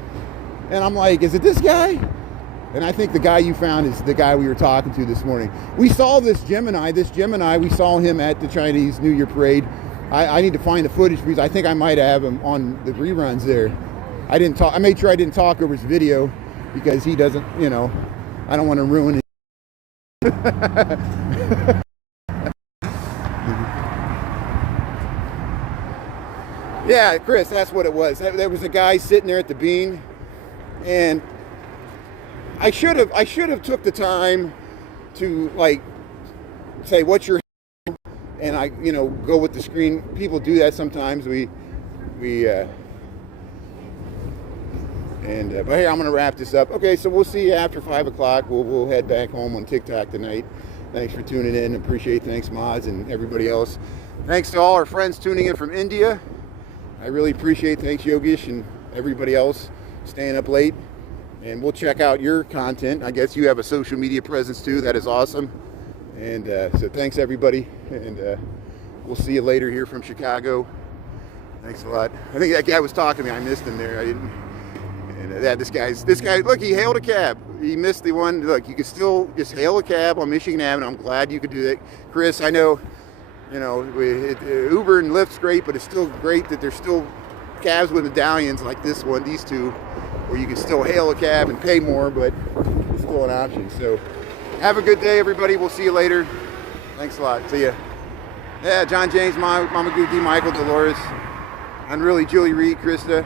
And I'm like, is it this guy? And I think the guy you found is the guy we were talking to this morning. We saw this Gemini, we saw him at the Chinese New Year parade. I need to find the footage because I think I might have him on the reruns there. I made sure I didn't talk over his video because he doesn't, you know, I don't want to ruin it. Yeah, Chris, that's what it was. There was a guy sitting there at the bean, and I should have took the time to like say, what's your, and I, you know, go with the screen. People do that sometimes. We And but hey, I'm gonna wrap this up. Okay, so we'll see you after 5 o'clock. We'll head back home on TikTok tonight. Thanks for tuning in. Appreciate. Thanks, Mods, and everybody else. Thanks to all our friends tuning in from India. I really appreciate. Thanks, Yogesh, and everybody else staying up late. And we'll check out your content. I guess you have a social media presence too. That is awesome. And so thanks, everybody. And we'll see you later here from Chicago. Thanks a lot. I think that guy was talking to me. I missed him there. I didn't. And this guy, look, he hailed a cab. He missed the one. Look, you can still just hail a cab on Michigan Avenue. I'm glad you could do that. Chris, I know, Uber and Lyft's great, but it's still great that there's still cabs with medallions like this one, these two, where you can still hail a cab and pay more, but it's still an option. So have a good day, everybody. We'll see you later. Thanks a lot. See ya. Yeah, John James, Mama Goody, Michael, Dolores, Unreally, Julie Reed, Krista,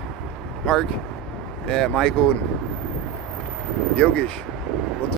Mark, yeah, Michael, and Yogesh.